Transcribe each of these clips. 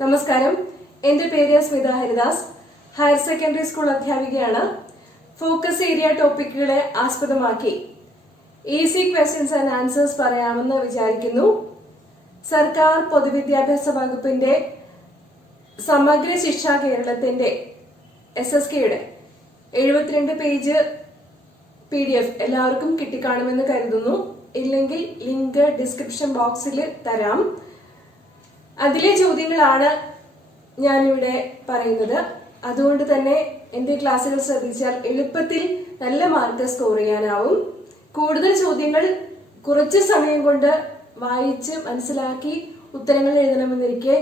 നമസ്കാരം, എൻ്റെ പേര് Smitha Haridas. Higher secondary school അധ്യാപികയാണ്. ഫോക്കസ് ഏരിയ ടോപ്പിക്കുകളെ ആസ്പദമാക്കി ഈസി ക്വസ്റ്റ്യൻസ് ആൻഡ് ആൻസേഴ്സ് പറയാമെന്ന് വിചാരിക്കുന്നു. സർക്കാർ പൊതുവിദ്യാഭ്യാസ വകുപ്പിന്റെ സമഗ്ര ശിക്ഷ കേരളത്തിന്റെ SSKയുടെ 72 പേജ് PDF എല്ലാവർക്കും കിട്ടിക്കാണുമെന്ന് കരുതുന്നു. ഇല്ലെങ്കിൽ ലിങ്ക് ഡിസ്ക്രിപ്ഷൻ ബോക്സിൽ തരാം. അതിലെ ചോദ്യങ്ങളാണ് ഞാനിവിടെ പറയുന്നത്. അതുകൊണ്ട് തന്നെ എൻ്റെ ക്ലാസ്സുകൾ ശ്രദ്ധിച്ചാൽ എളുപ്പത്തിൽ നല്ല മാർക്ക് സ്കോർ ചെയ്യാനാവും. കൂടുതൽ ചോദ്യങ്ങൾ കുറച്ച് സമയം കൊണ്ട് വായിച്ച് മനസ്സിലാക്കി ഉത്തരങ്ങൾ എഴുതണമെന്നിരിക്കെ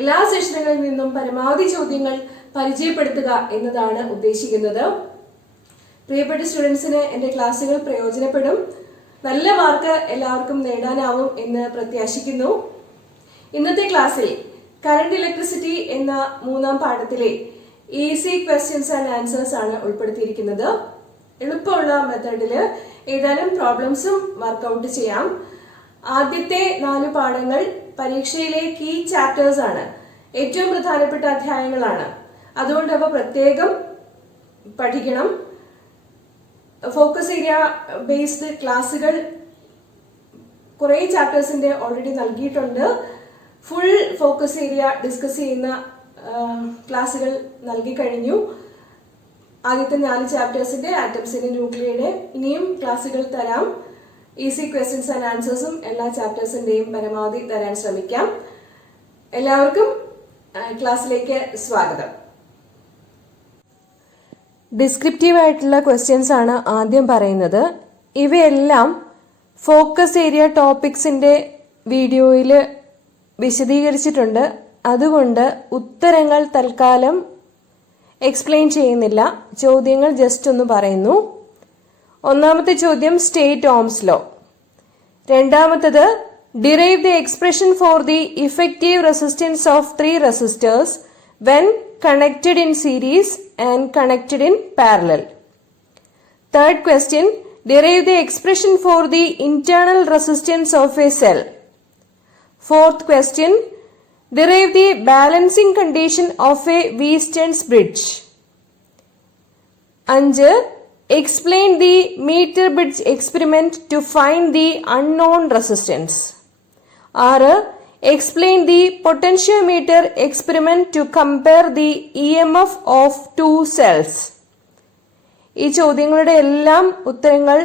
എല്ലാ സെഷനുകളിൽ നിന്നും പരമാവധി ചോദ്യങ്ങൾ പരിചയപ്പെടുത്തുക എന്നതാണ് ഉദ്ദേശിക്കുന്നത്. പ്രിയപ്പെട്ട സ്റ്റുഡൻസിന് എൻ്റെ ക്ലാസ്സുകൾ പ്രയോജനപ്പെടും. നല്ല മാർക്ക് എല്ലാവർക്കും നേടാനാവും എന്ന് പ്രത്യാശിക്കുന്നു. ഇന്നത്തെ ക്ലാസ്സിൽ കറണ്ട് ഇലക്ട്രിസിറ്റി എന്ന 3ാം പാഠത്തിലെ ഈസി ക്വസ്റ്റ്യൻസ് ആൻഡ് ആൻസേഴ്സ് ആണ് ഉൾപ്പെടുത്തിയിരിക്കുന്നത്. എളുപ്പമുള്ള മെത്തേഡിൽ ഏതാനും പ്രോബ്ലംസും വർക്കൗട്ട് ചെയ്യാം. ആദ്യത്തെ 4 പാഠങ്ങൾ പരീക്ഷയിലെ കീ ചാപ്റ്റേഴ്സ് ആണ്, ഏറ്റവും പ്രധാനപ്പെട്ട അധ്യായങ്ങളാണ്. അതുകൊണ്ട് അവ പ്രത്യേകം പഠിക്കണം. ഫോക്കസ് ഏരിയ ബേസ്ഡ് ക്ലാസ്സുകൾ കുറേ ചാപ്റ്റേഴ്സിന്റെ ഓൾറെഡി നൽകിയിട്ടുണ്ട്. ഫുൾ ഫോക്കസ് ഏരിയ ഡിസ്കസ് ചെയ്യുന്ന ക്ലാസ്സുകൾ നൽകി കഴിഞ്ഞു. ആദ്യത്തെ 4 ചാപ്റ്റേഴ്സിന്റെ ആറ്റംസിന്റെ ന്യൂക്ലിയയുടെ ഇനിയും ക്ലാസ്സുകൾ തരാം. ഈസി ക്വസ്റ്റ്യൻസ് ആൻഡ് ആൻസേഴ്സും എല്ലാ ചാപ്റ്റേഴ്സിന്റെയും പരമാവധി തരാൻ ശ്രമിക്കാം. എല്ലാവർക്കും ക്ലാസ്സിലേക്ക് സ്വാഗതം. ഡിസ്ക്രിപ്റ്റീവ് ആയിട്ടുള്ള ക്വസ്റ്റ്യൻസ് ആണ് ആദ്യം പറയുന്നത്. ഇവയെല്ലാം ഫോക്കസ് ഏരിയ ടോപ്പിക്സിന്റെ വീഡിയോയിൽ വിശദീകരിച്ചിട്ടുണ്ട്. അതുകൊണ്ട് ഉത്തരങ്ങൾ തൽക്കാലം എക്സ്പ്ലെയിൻ ചെയ്യുന്നില്ല. ചോദ്യങ്ങൾ ജസ്റ്റ് ഒന്ന് പറയുന്നു. ഒന്നാമത്തെ ചോദ്യം സ്റ്റേറ്റ് ഓംസ് ലോ. രണ്ടാമത്തത് derive the expression for the effective resistance of 3 resistors when connected in series and connected in parallel. Third question derive the expression for the internal resistance of A cell. Fourth question, derive the balancing condition of a Wheaton's bridge. 5. Explain the meter bridge experiment to find the unknown resistance. 6. Explain the potentiometer experiment to compare the EMF of 2 cells. ഈ ചോദ്യങ്ങളുടെ എല്ലാം ഉത്തരങ്ങൾ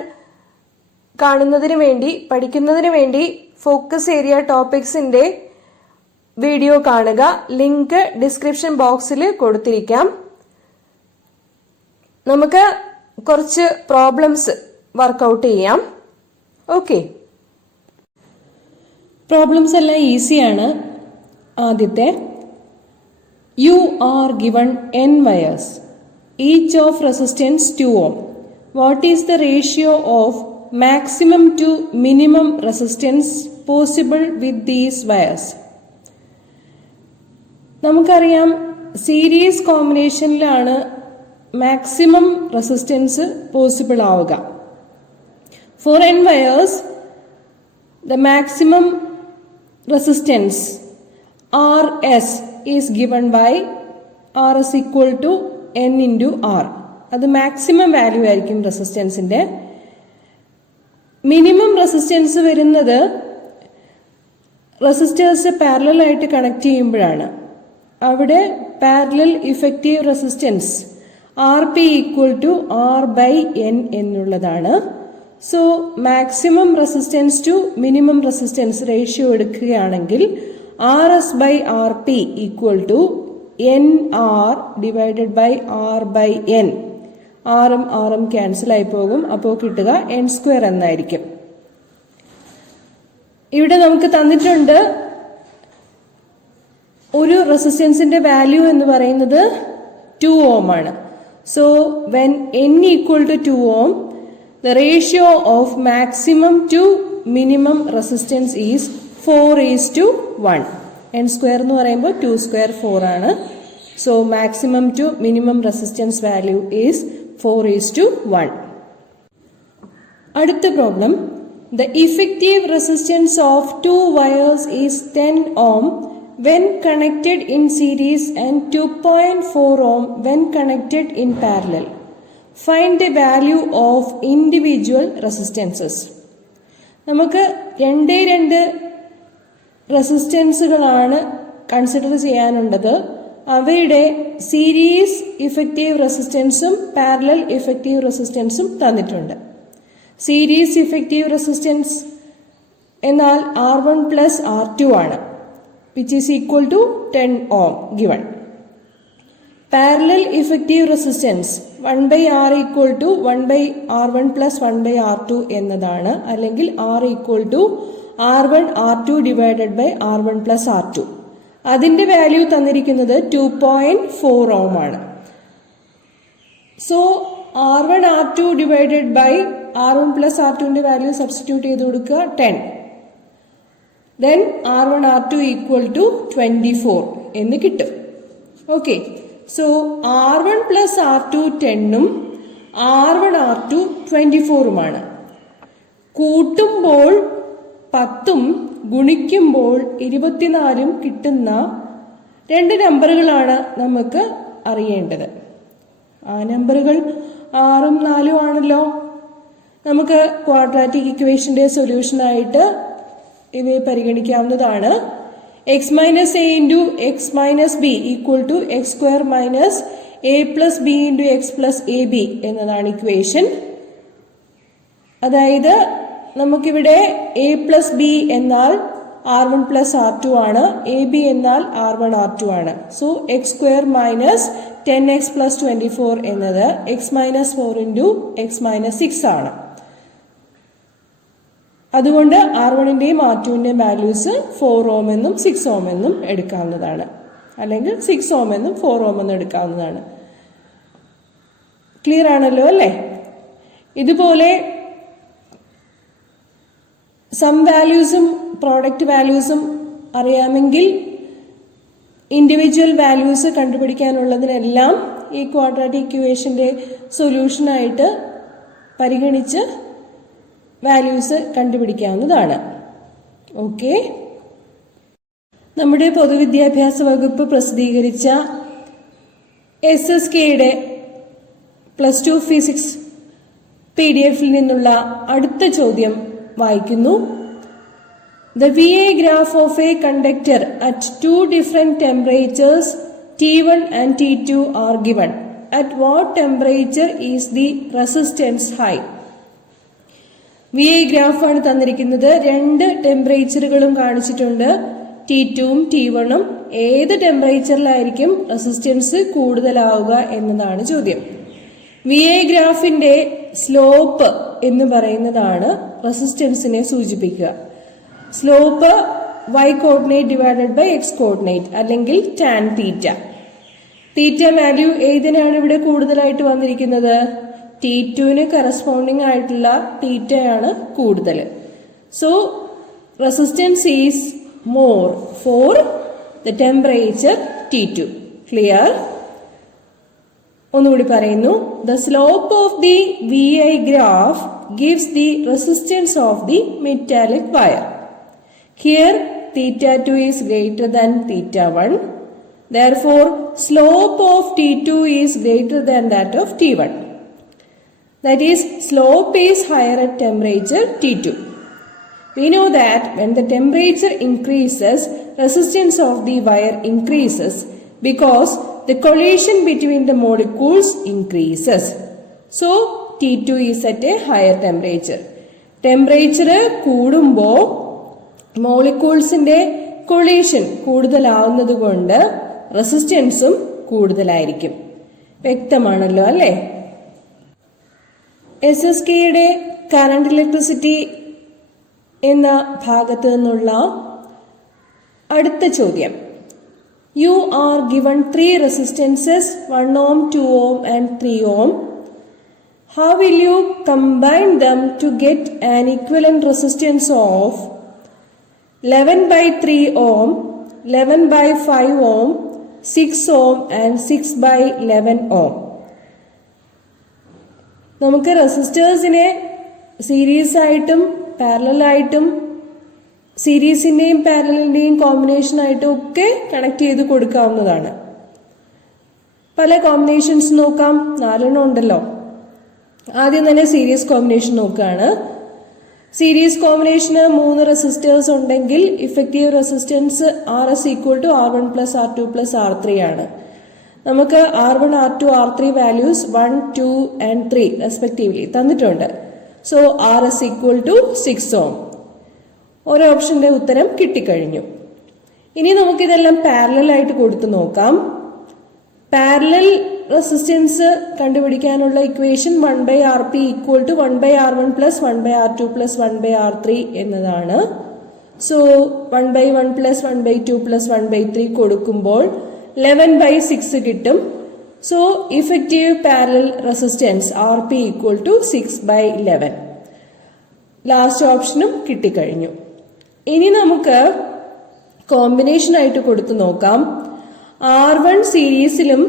കാണുന്നതിന് വേണ്ടി, പഠിക്കുന്നതിന് വേണ്ടി focus area ടോപ്പിക്സിന്റെ video കാണുക. ലിങ്ക് ഡിസ്ക്രിപ്ഷൻ ബോക്സിൽ കൊടുത്തിരിക്കാം. നമുക്ക് കുറച്ച് പ്രോബ്ലംസ് വർക്കൗട്ട് ചെയ്യാം. ഓക്കെ, പ്രോബ്ലംസ് എല്ലാം ഈസിയാണ്. ആദ്യത്തെ, you are given n wires, each of resistance 2 ohm. What is the ratio of maximum to minimum resistance possible with these wires? നമുക്കറിയാം സീരീസ് കോമ്പിനേഷനിലാണ് മാക്സിമം റെസിസ്റ്റൻസ് പോസിബിൾ ആവുക. For n wires the maximum resistance RS is given by RS equal to n into R. അത് maximum value ആയിരിക്കും റെസിസ്റ്റൻസിന്റെ. Minimum resistance വരുന്നത് resistors parallel ആയിട്ട് connect ചെയ്യുമ്പോഴാണ്. അവിടെ parallel effective resistance RP equal to R/N എന്നുള്ളതാണ്. So maximum resistance to minimum resistance ratio എടുക്കുകയാണെങ്കിൽ RS/RP equal to NR divided by R/N. ആറും ക്യാൻസൽ ആയി പോകും. അപ്പോൾ കിട്ടുക n² എന്നായിരിക്കും. ഇവിടെ നമുക്ക് തന്നിട്ടുണ്ട് ഒരു റെസിസ്റ്റൻസിന്റെ വാല്യൂ എന്ന് പറയുന്നത് 2 ohm ആണ്. So when n equal to 2 ohm, the ratio of maximum to minimum resistance is 4:1. n² എന്ന് പറയുമ്പോൾ 2² 4 ആണ്. So maximum to minimum resistance value is 4:1. അടുത്ത problem, the effective resistance of 2 wires is 10 ohm when connected in series and 2.4 ohm when connected in parallel. Find the value of individual resistances. നമുക്ക് രണ്ട് റെസിസ്റ്റൻസുകളാണ് consider ചെയ്യാനുള്ളത്. അവയുടെ series effective റെസിസ്റ്റൻസും parallel effective റെസിസ്റ്റൻസും തന്നിട്ടുണ്ട്. Series effective resistance എന്നാൽ R1 plus R2 ആണ്, which is equal to 10 ohm given. Parallel effective resistance 1 by R equal to 1 by R1 plus 1 by R2 എന്നതാണ്. അല്ലെങ്കിൽ R equal to R1 R2 divided by R1 plus R2. അതിന്റെ value തന്നിരിക്കുന്നത് 2.4 ohm ആണ്. So R1 R2 divided by R1 plus R2ന്റെ value substitute ചെയ്ത് കൊടുക്കുക 10. Then R1 R2 equal to 24 എന്ന് കിട്ടും. Okay, so R1 plus R2 10ഉം R1 R2 24ഉമാണ്. കൂട്ടുമ്പോൾ 10ഉം ഗുണിക്കുമ്പോൾ 24ഉം കിട്ടുന്ന രണ്ട് നമ്പറുകളാണ് നമുക്ക് അറിയേണ്ടത്. ആ നമ്പറുകൾ 6ഉം 4ഉം ആണല്ലോ. നമുക്ക് ക്വാഡ്രാറ്റിക് ഇക്വേഷന്റെ സൊല്യൂഷനായിട്ട് ഇവയെ പരിഗണിക്കാവുന്നതാണ്. X minus A into X minus B equal to X square minus A plus B into X plus A B എന്നതാണ് ഇക്വേഷൻ. അതായത് നമുക്കിവിടെ എ പ്ലസ് ബി എന്നാൽ R1 പ്ലസ് R2 ആണ്, എ ബി എന്നാൽ R1 R2 ആണ്. So X square minus 10x plus 24 എന്നത് X minus 4 into X minus 6 ആണ്. അതുകൊണ്ട് R1ന്റെയും R2ന്റെയും വാല്യൂസ് 4 ohm എന്നും 6 ohm എന്നും എടുക്കാവുന്നതാണ്, അല്ലെങ്കിൽ 6 ohm എന്നും 4 ohm എന്നും എടുക്കാവുന്നതാണ്. ക്ലിയർ ആണല്ലോ അല്ലേ? ഇതുപോലെ സം വാല്യൂസും പ്രോഡക്റ്റ് വാല്യൂസും അറിയാമെങ്കിൽ ഇൻഡിവിജ്വൽ വാല്യൂസ് കണ്ടുപിടിക്കാനുള്ളതിനെല്ലാം ഈ ക്വാഡ്രാറ്റിക് ഇക്വേഷന്റെ സൊല്യൂഷനായിട്ട് പരിഗണിച്ച് വാല്യൂസ് കണ്ടുപിടിക്കാവുന്നതാണ്. ഓക്കെ, നമ്മുടെ പൊതുവിദ്യാഭ്യാസ വകുപ്പ് പ്രസിദ്ധീകരിച്ച SSKയുടെ +2 ഫിസിക്സ് PDF-ൽ നിന്നുള്ള അടുത്ത ചോദ്യം വായിക്കുന്നു. The VA graph of a conductor at two different temperatures T1 and T2 are given. At what temperature is the resistance high? VA ഗ്രാഫാണ് തന്നിരിക്കുന്നത്. രണ്ട് ടെമ്പറേച്ചറുകളും കാണിച്ചിട്ടുണ്ട്, T2ഉം T1ഉം. ഏത് ടെമ്പറേച്ചറിലായിരിക്കും റെസിസ്റ്റൻസ് കൂടുതലാവുക എന്നതാണ് ചോദ്യം. VA ഗ്രാഫിന്റെ സ്ലോപ്പ് എന്ന് പറയുന്നതാണ് റെസിസ്റ്റൻസിനെ സൂചിപ്പിക്കുക. Slope y coordinate divided by x coordinate അല്ലെങ്കിൽ ടാൻ തീറ്റ. തീറ്റ വാല്യൂ ഏതിനാണ് ഇവിടെ കൂടുതലായിട്ട് വന്നിരിക്കുന്നത്? T2ന് കറസ്പോണ്ടിങ് ആയിട്ടുള്ള തീറ്റയാണ് കൂടുതൽ. So resistance is more for the temperature T2. Clear? ഒന്നുകൂടി പറയുന്നു. The slope of the VI graph gives the resistance of the metallic wire. Here θ2 is greater than θ1. Therefore, slope of T2 is greater than that of T1. That is, slope is higher at temperature T2. We know that when the temperature increases, resistance of the wire increases because the collision between the molecules increases. So, T2 is at a higher temperature. Temperature കൂടുമ്പോൾ മോളിക്യൂൾസിന്റെ collision കൂടുതലാവുന്നത് കൊണ്ട് റെസിസ്റ്റൻസും കൂടുതലായിരിക്കും. വ്യക്തമാണല്ലോ അല്ലേ? SSKയുടെ current electricity എന്ന ഭാഗത്ത് നിന്നുള്ള അടുത്ത ചോദ്യം. You are given 3 resistances 1 ohm, 2 ohm and 3 ohm. How will you combine them to get an equivalent resistance of 11 by 3 ohm, 11 by 5 ohm, 6 ohm and 6 by 11 ohm? നമുക്ക് റെസിസ്റ്റേഴ്സിനെ സീരീസ് ആയിട്ടും പാരലൽ ആയിട്ടും സീരീസിന്റെയും പാരലലിന്റെയും combination ആയിട്ടും ഒക്കെ കണക്ട് ചെയ്ത് കൊടുക്കാവുന്നതാണ്. പല combinations നോക്കാം, 4 ഉണ്ടല്ലോ. ആദ്യം തന്നെ സീരീസ് കോമ്പിനേഷൻ നോക്കുകയാണ്. സീരീസ് കോമ്പിനേഷന് 3 റെസിസ്റ്റേഴ്സ് ഉണ്ടെങ്കിൽ effective resistance RS equal to R1 plus R2 plus R3 ആണ്. നമുക്ക് R1, R2, R3 values 1, 2 and 3 respectively തന്നിട്ടുണ്ട്. So RS equal to 6 ohm. ഓരോ ഓപ്ഷന്റെ ഉത്തരം കിട്ടിക്കഴിഞ്ഞു. ഇനി നമുക്കിതെല്ലാം പാരലൽ ആയിട്ട് കൊടുത്തു നോക്കാം. പാരലൽ റെസിസ്റ്റൻസ് കണ്ടുപിടിക്കാനുള്ള equation 1/Rp equal to 1/R1 plus 1/R2 plus 1/R3 എന്നതാണ്. സോ 1/1 പ്ലസ് 1/2 പ്ലസ് 1/3 കൊടുക്കുമ്പോൾ 11/6 കിട്ടും. So effective parallel resistance Rp equal to 6/11. Last ഓപ്ഷനും കിട്ടിക്കഴിഞ്ഞു. ഇനി നമുക്ക് കോമ്പിനേഷൻ ആയിട്ട് കൊടുത്തു നോക്കാം. R1 സീരീസിലും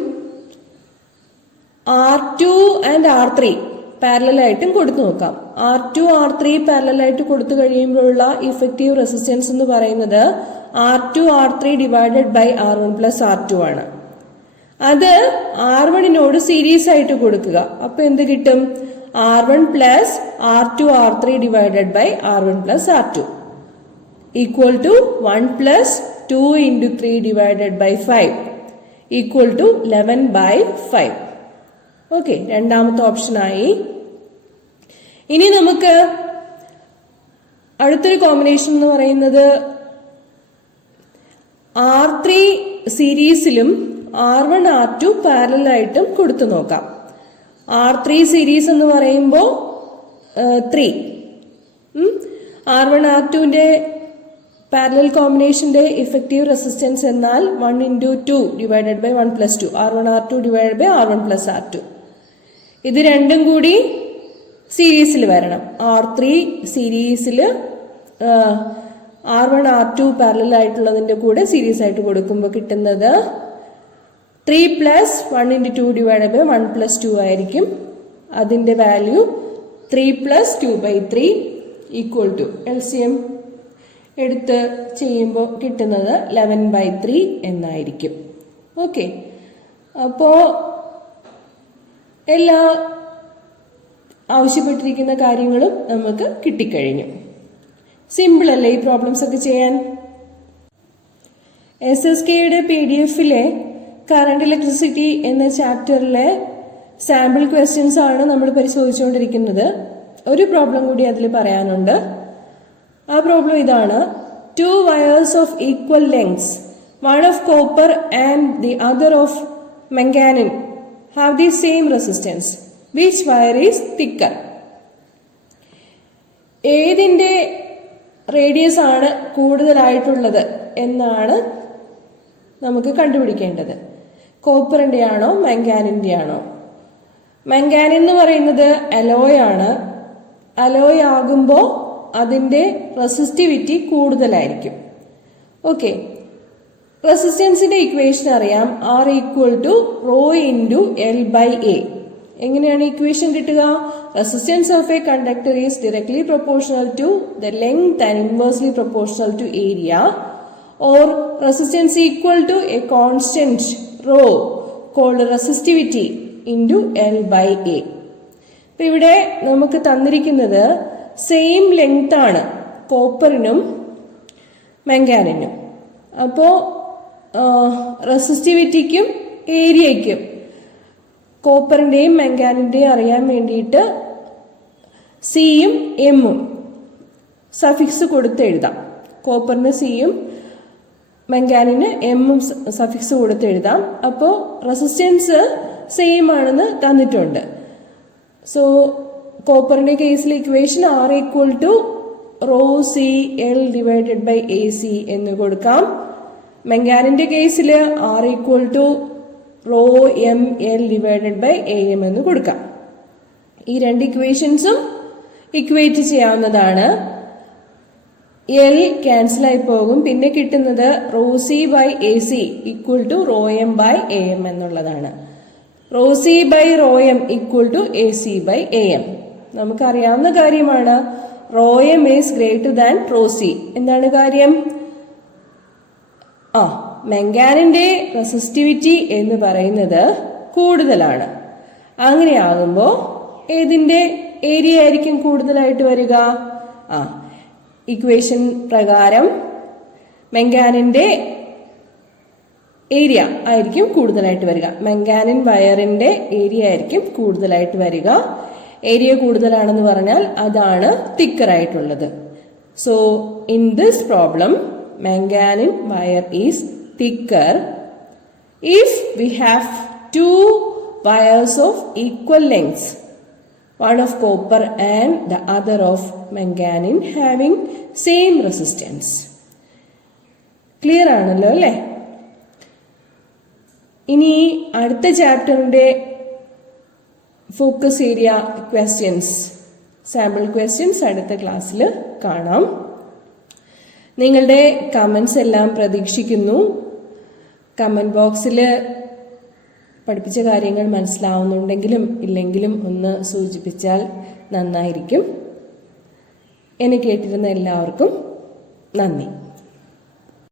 R2 and R3 parallel ആയിട്ടും കൊടുത്തു നോക്കാം. R2, R3 പാരലൽ ആയിട്ട് കൊടുത്തു കഴിയുമ്പോഴുള്ള ഇഫക്റ്റീവ് റെസിസ്റ്റൻസ് എന്ന് പറയുന്നത് R2, R3 divided by R1 plus R2 ആണ്. അത് R1നോട് സീരീസ് ആയിട്ട് കൊടുക്കുക. അപ്പൊ എന്ത് കിട്ടും? R1 plus R2, R3 divided by R1 plus R2 equal to 1 plus 2 into 3 divided by 5 equal to 11/5. Okay, രണ്ടാമത്തെ ഓപ്ഷനായി. ഇനി നമുക്ക് അടുത്തൊരു കോമ്പിനേഷൻ എന്ന് പറയുന്നത് R3 സീരീസിലും R1, R2 പാരലൽ ആയിട്ടും കൊടുത്തു നോക്കാം. R3 സീരീസ് എന്ന് പറയുമ്പോൾ 3, R1, R2ന്റെ പാരലൽ കോമ്പിനേഷന്റെ ഇഫക്റ്റീവ് റെസിസ്റ്റൻസ് എന്നാൽ 1 into 2 divided by 1 plus 2, R1, R2 divided by R1 plus R2. ഇത് രണ്ടും കൂടി സീരീസിൽ വരണം. R3 സീരീസിൽ R1, R2 പാരലൽ ആയിട്ടുള്ളതിന്റെ കൂടെ സീരീസ് ആയിട്ട് കൊടുക്കുമ്പോൾ കിട്ടുന്നത് 3 plus 1 into 2 divided by 1 plus 2 ആയിരിക്കും. അതിന്റെ value 3 plus 2/3 equal to LCM എടുത്ത് ചെയ്യുമ്പോൾ കിട്ടുന്നത് 11/3 എന്നായിരിക്കും. ഓക്കെ, അപ്പോ എല്ലാ ആവശ്യപ്പെട്ടിരിക്കുന്ന കാര്യങ്ങളും നമുക്ക് കിട്ടിക്കഴിഞ്ഞു. സിമ്പിൾ അല്ലേ ഈ പ്രോബ്ലംസ് ഒക്കെ ചെയ്യാൻ? SSKയുടെ PDF-ലെ കറണ്ട് ഇലക്ട്രിസിറ്റി എന്ന ചാപ്റ്ററിലെ സാമ്പിൾ ക്വസ്റ്റ്യൻസ് ആണ് നമ്മൾ പരിശോധിച്ചുകൊണ്ടിരിക്കുന്നത്. ഒരു പ്രോബ്ലം കൂടി അതിൽ പറയാനുണ്ട്. ആ പ്രോബ്ലം ഇതാണ്. 2 wires of equal lengths, one of copper and the other of manganese, have the same resistance. Which wire is thicker? ഏതിന്റെ റേഡിയസ് ആണ് കൂടുതലായിട്ടുള്ളത് എന്നാണ് നമുക്ക് കണ്ടുപിടിക്കേണ്ടത്. കോപ്പറിന്റെ ആണോ മാംഗാനിന്റെ ആണോ? മാംഗാനിൻ എന്ന് പറയുന്നത് അലോയ് ആണ്. അലോയ് ആകുമ്പോൾ അതിന്റെ റെസിസ്റ്റിവിറ്റി കൂടുതലായിരിക്കും. ഓക്കെ, റെസിസ്റ്റൻസിന്റെ ഇക്വേഷൻ അറിയാം. R equal to rho into L/A. എങ്ങനെയാണ് ഇക്വേഷൻ കിട്ടുക? Resistance of a conductor is directly proportional to the length and inversely proportional to area, or resistance equal to a constant rho called resistivity into L/A. ഇപ്പൊ ഇവിടെ നമുക്ക് തന്നിരിക്കുന്നത് same length ആണ് കോപ്പറിനും മാംഗാനിനും. അപ്പോ റെസിസ്റ്റിവിറ്റിക്കും ഏരിയയ്ക്കും കോപ്പറിന്റെയും മാംഗാനിന്റെയും അറിയാൻ വേണ്ടിയിട്ട് സിയും എമ്മും സഫിക്സ് കൊടുത്ത് എഴുതാം. കോപ്പറിന് സിയും മാംഗാനിന് എമ്മും സഫിക്സ് കൊടുത്ത് എഴുതാം. അപ്പോൾ റെസിസ്റ്റൻസ് സെയിം ആണെന്ന് തന്നിട്ടുണ്ട്. സോ കോപ്പറിന്റെ കേസിൽ equation R equal to rho C L divided by AC എന്ന് കൊടുക്കാം. മാംഗാനിന്റെ കേസിൽ R equal to rho M L divided by AM എന്ന് കൊടുക്കാം. ഈ രണ്ട് ഇക്വേഷൻസും ഇക്വേറ്റ് ചെയ്യാവുന്നതാണ്. എൽ ക്യാൻസൽ ആയി പോകും. പിന്നെ കിട്ടുന്നത് rho C by AC equal to rho M by AM എന്നുള്ളതാണ്. Rho C by rho M equal to AC by AM. നമുക്കറിയാവുന്ന കാര്യമാണ്. Rho M is greater than rho C. എന്താണ് കാര്യം? മെങ്കാനിന്റെ റെസിസ്റ്റിവിറ്റി എന്ന് പറയുന്നത് കൂടുതലാണ്. അങ്ങനെയാകുമ്പോൾ ഏതിന്റെ ഏരിയ ആയിരിക്കും കൂടുതലായിട്ട് വരിക? ഇക്വേഷൻ പ്രകാരം മെങ്കാനിന്റെ ഏരിയ ആയിരിക്കും കൂടുതലായിട്ട് വരിക. മെങ്കാനിൻ വയറിന്റെ ഏരിയ ആയിരിക്കും കൂടുതലായിട്ട് വരിക. ഏരിയ കൂടുതലാണെന്ന് പറഞ്ഞാൽ അതാണ് തിക്കർ ആയിട്ടുള്ളത്. So in this problem manganin wire is thicker if we have two wires of equal lengths, one of copper and the other of manganese having same resistance. Clear ആണല്ലോ അല്ലേ? ഇനി അടുത്ത ചാപ്റ്ററിന്റെ focus area questions, sample questions അടുത്ത ക്ലാസ്സിൽ കാണാം. നിങ്ങളുടെ comments എല്ലാം പ്രതീക്ഷിക്കുന്നു. കമന്റ് ബോക്സിൽ പഠിപ്പിച്ച കാര്യങ്ങൾ മനസ്സിലാവുന്നുണ്ടെങ്കിലും ഇല്ലെങ്കിലും ഒന്ന് സൂചിപ്പിച്ചാൽ നന്നായിരിക്കും. എന്നെ കേട്ടിരുന്ന എല്ലാവർക്കും നന്ദി.